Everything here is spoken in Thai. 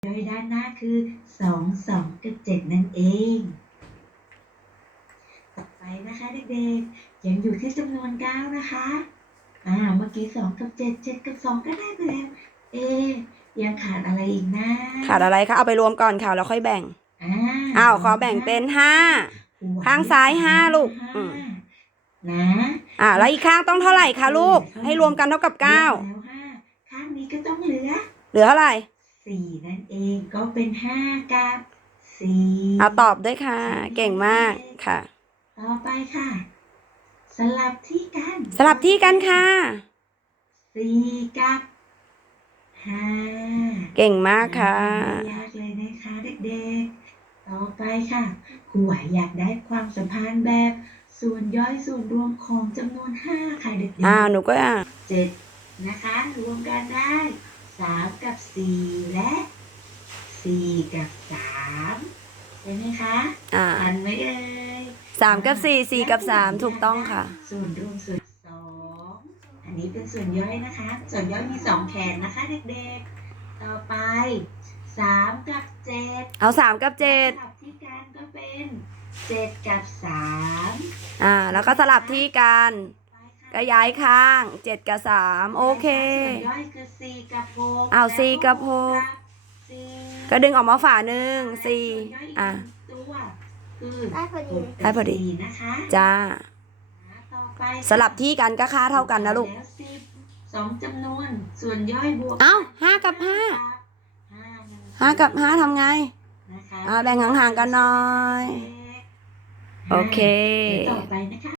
โดยด้านหน้าคือ2 2กับ7นั่นเองต่อไปนะคะเด็กๆยังอยู่ที่จำนวน9นะคะเมื่อกี้2กับ7 7กับ2ก็ได้ไปแล้วยังขาดอะไรอีกนะขาดอะไรคะเอาไปรวมก่อนค่ะแล้วค่อยแบ่งขอแบ่งเป็น5ข้างซ้าย5ลูกนะแล้วอีกข้างต้องเท่าไหร่คะลูกให้รวมกันเท่ากับ9 แล้วข้างนี้ก็ต้องเหลือเท่าไหร่ 4นั่นเองก็เป็น5กับ4 ตอบด้วยค่ะเก่งมากค่ะต่อไปค่ะสลับที่กันค่ะ 4กับ5 เก่งมากค่ะไม่ยากเลยนะคะเด็กๆต่อไปค่ะครูไหวอยากได้ความสัมพันธ์แบบส่วนย่อยส่วนรวมของจำนวน5ค่ะเด็กๆหนูก็ 7นะคะรวมกันได้3กับ4และ4กับ3ใช่ไหมคะทันไหม 3กับ4 4กับ3ถูกต้องค่ะส่วนรวมส่วน2อันนี้เป็นส่วนย่อยนะคะส่วนย่อยมี2แขนนะคะเด็กๆต่อไป3กับ7 เอา3กับ7 สลับที่กันก็เป็น7กับ3 แล้วก็สลับที่กันก็ย้ายข้าง7กับ3โอเคส่วนย่อยคือ4กับ6 4กับ6ก็ดึงออกมาฝาหนึ่ง4 ตัวคือได้พอดีนะคะจ้าต่อไปสลับที่กันก็ค่าเท่ากันนะลูก 2จำนวนส่วนย่อยบวก 5กับ5กับ5ทำไงแบ่งห่างๆกันหน่อยโอเคต่อไปนะคะ